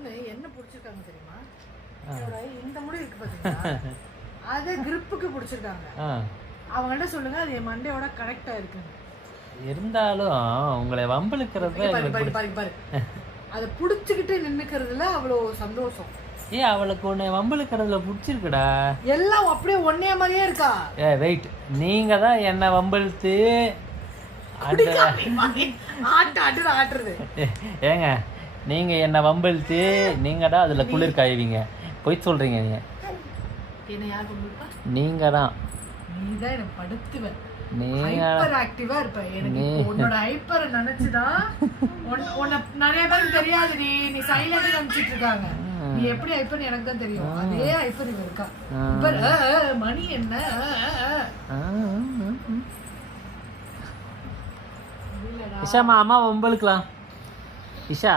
பொண்ணு என்ன பிடிச்சிருக்காங்க தெரியுமா? இந்த முடி இருக்கு பாத்தீங்களா, அதை கிரிப்புக்கு பிடிச்சிருக்காங்க. அவங்கள்ட்ட சொல்லுங்க அது என் மண்டையோட கரெக்டா இருக்குன்னு. இருந்தாலும் உங்களை வம்பிழுக்கிறது பாரு அதை புடிச்சுக்கிட்டு நின்னுக்கிறதுல அவ்வளோ சந்தோஷம். அவளுக்கு உன்னை வம்பிழுக்கிறதுல பிடிச்சிருக்குடா. எல்லாம் அப்படியே ஒன்னே மாதிரியே இருக்கா. வெயிட், நீங்க தான் என்ன வம்பிழுத்து ஆட்டுறது. ஏங்க நீங்க என்ன வம்பிழுத்து நீங்க தான் அதுல குளிர் காய்வீங்க. போய் சொல்றீங்க நீங்க. என்ன யார் வம்பிழுப்பா? நீங்க தான். நீதான் என்ன படுத்துவ. நீங்க ஹைப்பர் ஆக்டிவா இருப்ப. எனக்கு உன்னோட ஹைப்பரை நினைச்சுதான் உன்னை நிறைய பேருக்கு தெரியாதுடி. நீ சைலண்ட் நினைச்சிட்டு இருக்காங்க. நீ எப்படி ஹைப்பர் எனக்கு தான் தெரியும். அதே ஹைப்பர் இவ இருக்கா. மணி என்ன இஷாமா அம்மா வம்பிழுக்கலாம். இஷா